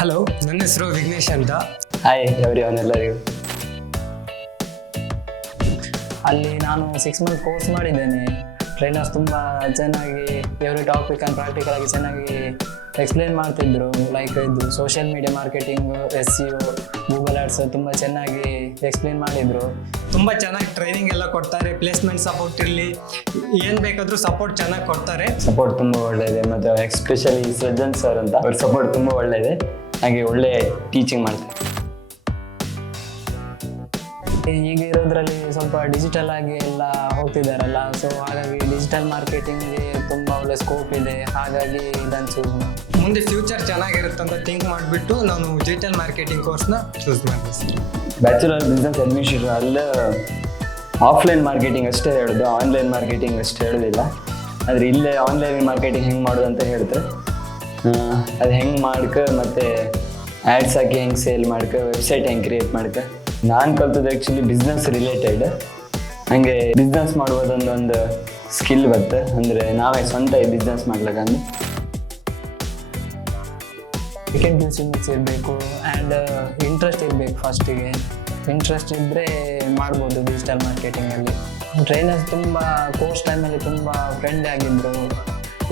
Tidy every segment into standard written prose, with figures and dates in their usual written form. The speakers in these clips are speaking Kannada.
ಹಲೋ, ನನ್ನ ಹೆಸರು ವಿಘ್ನೇಶ್ ಅಂತ. ಹಾಯ್ ಎಲ್ಲರಿಗೂ. ಅಲ್ಲಿ ನಾನು 6 ಮಂತ್ ಕೋರ್ಸ್ ಮಾಡಿದ್ದೇನೆ. ಟ್ರೈನರ್ಸ್ ತುಂಬ ಚೆನ್ನಾಗಿ ಎವ್ರಿ ಟಾಪಿಕ್ ಆ್ಯಂಡ್ ಪ್ರಾಕ್ಟಿಕಲ್ ಆಗಿ ಚೆನ್ನಾಗಿ ಎಕ್ಸ್ಪ್ಲೇನ್ ಮಾಡ್ತಿದ್ರು. ಲೈಕ್ ಇದು social media marketing, SEO, Google ads ತುಂಬ ಚೆನ್ನಾಗಿ ಎಕ್ಸ್ಪ್ಲೇನ್ ಮಾಡಿದರು. ತುಂಬ ಚೆನ್ನಾಗಿ ಟ್ರೈನಿಂಗ್ ಎಲ್ಲ ಕೊಡ್ತಾರೆ. ಪ್ಲೇಸ್ಮೆಂಟ್ ಸಪೋರ್ಟ್ ಇರಲಿ, ಏನು ಬೇಕಾದರೂ ಸಪೋರ್ಟ್ ಚೆನ್ನಾಗಿ ಕೊಡ್ತಾರೆ. ಸಪೋರ್ಟ್ ತುಂಬ ಒಳ್ಳೆಯದೆ. ಮತ್ತು ಎಸ್ಪೆಷಲಿ ಸೃಜನ್ ಸರ್ ಅಂತ ಅವ್ರ ಸಪೋರ್ಟ್ ತುಂಬ ಒಳ್ಳೆಯದೆ. ಹಾಗೆ ಒಳ್ಳೆ ಟೀಚಿಂಗ್ ಮಾಡ್ತಾರೆ. ಈಗ ಇರೋದ್ರಲ್ಲಿ ಸ್ವಲ್ಪ ಡಿಜಿಟಲ್ ಆಗಿ ಎಲ್ಲ ಹೋಗ್ತಿದ್ದಾರಲ್ಲ, ಸೊ ಹಾಗಾಗಿ ಡಿಜಿಟಲ್ ಮಾರ್ಕೆಟಿಂಗ್ಗೆ ತುಂಬ ಒಳ್ಳೆ ಸ್ಕೋಪ್ ಇದೆ. ಹಾಗಾಗಿ ಇದನ್ನು ಮುಂದೆ ಫ್ಯೂಚರ್ ಚೆನ್ನಾಗಿರುತ್ತೆ ಅಂತ ಥಿಂಕ್ ಮಾಡಿಬಿಟ್ಟು ನಾನು ಡಿಜಿಟಲ್ ಮಾರ್ಕೆಟಿಂಗ್ ಕೋರ್ಸ್ನ ಚೂಸ್ ಮಾಡಿದೆ. ಬ್ಯಾಚುಲರ್ ಬಿಸ್ನೆಸ್ ಅಡ್ಮಿನಿಸ್ಟ್ರೇಷನ್ ಅಲ್ಲೇ ಆಫ್ಲೈನ್ ಮಾರ್ಕೆಟಿಂಗ್ ಅಷ್ಟೇ ಹೇಳೋದು, ಆನ್ಲೈನ್ ಮಾರ್ಕೆಟಿಂಗ್ ಅಷ್ಟೇ ಹೇಳೋದಿಲ್ಲ. ಆದರೆ ಇಲ್ಲೇ ಆನ್ಲೈನ್ ಮಾರ್ಕೆಟಿಂಗ್ ಹೆಂಗೆ ಮಾಡೋದು ಅಂತ ಹೇಳ್ತಾರೆ. ಅದು ಹೆಂಗೆ ಮಾಡ್ಕೆ, ಮತ್ತು ಆ್ಯಡ್ಸ್ ಹಾಕಿ ಹೆಂಗೆ ಸೇಲ್ ಮಾಡ್ಕೆ, ವೆಬ್ಸೈಟ್ ಹೆಂಗೆ ಕ್ರಿಯೇಟ್ ಮಾಡ್ಕೆ. ನಾನು ಕಲ್ತದ್ದು ಆ್ಯಕ್ಚುಲಿ ಬಿಸ್ನೆಸ್ ರಿಲೇಟೆಡ್. ಹಾಗೆ ಬಿಸ್ನೆಸ್ ಮಾಡುವುದೊಂದೊಂದು ಸ್ಕಿಲ್ ಬರುತ್ತೆ. ಅಂದರೆ ನಾವೇ ಸ್ವಂತ ಬಿಸ್ನೆಸ್ ಮಾಡ್ಲಿಕ್ಕಂದು ವೇಕೆಂಟ್ ಇರಬೇಕು ಆ್ಯಂಡ್ ಇಂಟ್ರೆಸ್ಟ್ ಇರಬೇಕು. ಫಸ್ಟಿಗೆ ಇಂಟ್ರೆಸ್ಟ್ ಇದ್ದರೆ ಮಾಡ್ಬೋದು ಡಿಜಿಟಲ್ ಮಾರ್ಕೆಟಿಂಗಲ್ಲಿ. ಟ್ರೈನರ್ಸ್ ತುಂಬ ಕೋರ್ಸ್ ಟೈಮಲ್ಲಿ ತುಂಬ ಫ್ರೆಂಡ್ಲಿ ಆಗಿದ್ದರು.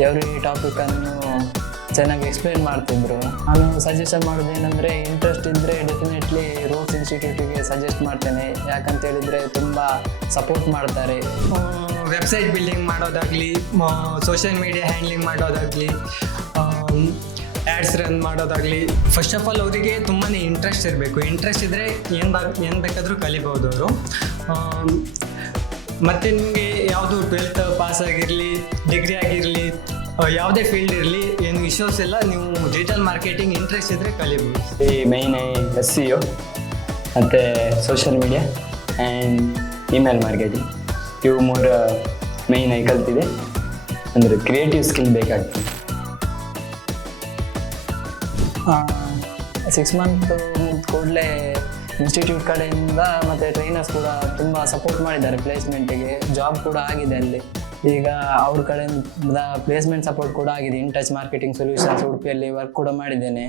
ಎವ್ರಿ ಟಾಪಿಕನ್ನು ಚೆನ್ನಾಗಿ ಎಕ್ಸ್ಪ್ಲೇನ್ ಮಾಡ್ತಿದ್ರು. ನಾನು ಸಜೆಷನ್ ಮಾಡೋದು ಏನಂದರೆ, ಇಂಟ್ರೆಸ್ಟ್ ಇದ್ದರೆ ಡೆಫಿನೆಟ್ಲಿ ರೋಸ್ ಇನ್ಸ್ಟಿಟ್ಯೂಟಿಗೆ ಸಜೆಸ್ಟ್ ಮಾಡ್ತೇನೆ. ಯಾಕಂತ ಹೇಳಿದರೆ ತುಂಬ ಸಪೋರ್ಟ್ ಮಾಡ್ತಾರೆ. ವೆಬ್ಸೈಟ್ ಬಿಲ್ಡಿಂಗ್ ಮಾಡೋದಾಗಲಿ, ಸೋಷಿಯಲ್ ಮೀಡಿಯಾ ಹ್ಯಾಂಡ್ಲಿಂಗ್ ಮಾಡೋದಾಗಲಿ, ಆ್ಯಡ್ಸ್ ರನ್ ಮಾಡೋದಾಗಲಿ, ಫಸ್ಟ್ ಆಫ್ ಆಲ್ ಅವರಿಗೆ ತುಂಬಾ ಇಂಟ್ರೆಸ್ಟ್ ಇರಬೇಕು. ಇಂಟ್ರೆಸ್ಟ್ ಇದ್ದರೆ ಏನು ಬೇಕಾದರೂ ಕಲಿಬೋದು ಅವರು. ಮತ್ತು ನಿಮಗೆ ಯಾವುದು 12th ಪಾಸ್ ಆಗಿರಲಿ, ಡಿಗ್ರಿ ಆಗಿರಲಿ, ಯಾವುದೇ ಫೀಲ್ಡ್ ಇರಲಿ, ಏನು ಇಶ್ಯೂಸ್ ಎಲ್ಲ ನೀವು ಡಿಜಿಟಲ್ ಮಾರ್ಕೆಟಿಂಗ್ ಇಂಟ್ರೆಸ್ಟ್ ಇದ್ದರೆ ಕಲಿಬೋದು. ಈ ಮೈನ್ SEO ಮತ್ತು social media and email marketing, ಇವು 3 ಮೈನ್ ಆಗಿ ಕಲ್ತಿದೆ. ಅಂದರೆ ಕ್ರಿಯೇಟಿವ್ ಸ್ಕಿಲ್ ಬೇಕಾಗ್ತದೆ. 6 ಮಂತ್ ಕೂಡಲೇ ಇನ್ಸ್ಟಿಟ್ಯೂಟ್ ಕಡೆಯಿಂದ ಮತ್ತು ಟ್ರೈನರ್ಸ್ ಕೂಡ ತುಂಬ ಸಪೋರ್ಟ್ ಮಾಡಿದ್ದಾರೆ. ಪ್ಲೇಸ್ಮೆಂಟಿಗೆ ಜಾಬ್ ಕೂಡ ಆಗಿದೆ ಅಲ್ಲಿ. ಈಗ ಅವ್ರ ಕಡೆಯಿಂದ ಪ್ಲೇಸ್ಮೆಂಟ್ ಸಪೋರ್ಟ್ ಕೂಡ ಆಗಿದೆ. ಇನ್ ಟಚ್ ಮಾರ್ಕೆಟಿಂಗ್ ಸೊಲ್ಯೂಷನ್ಸ್ ಉಡುಪಿಯಲ್ಲಿ ವರ್ಕ್ ಕೂಡ ಮಾಡಿದ್ದೇನೆ.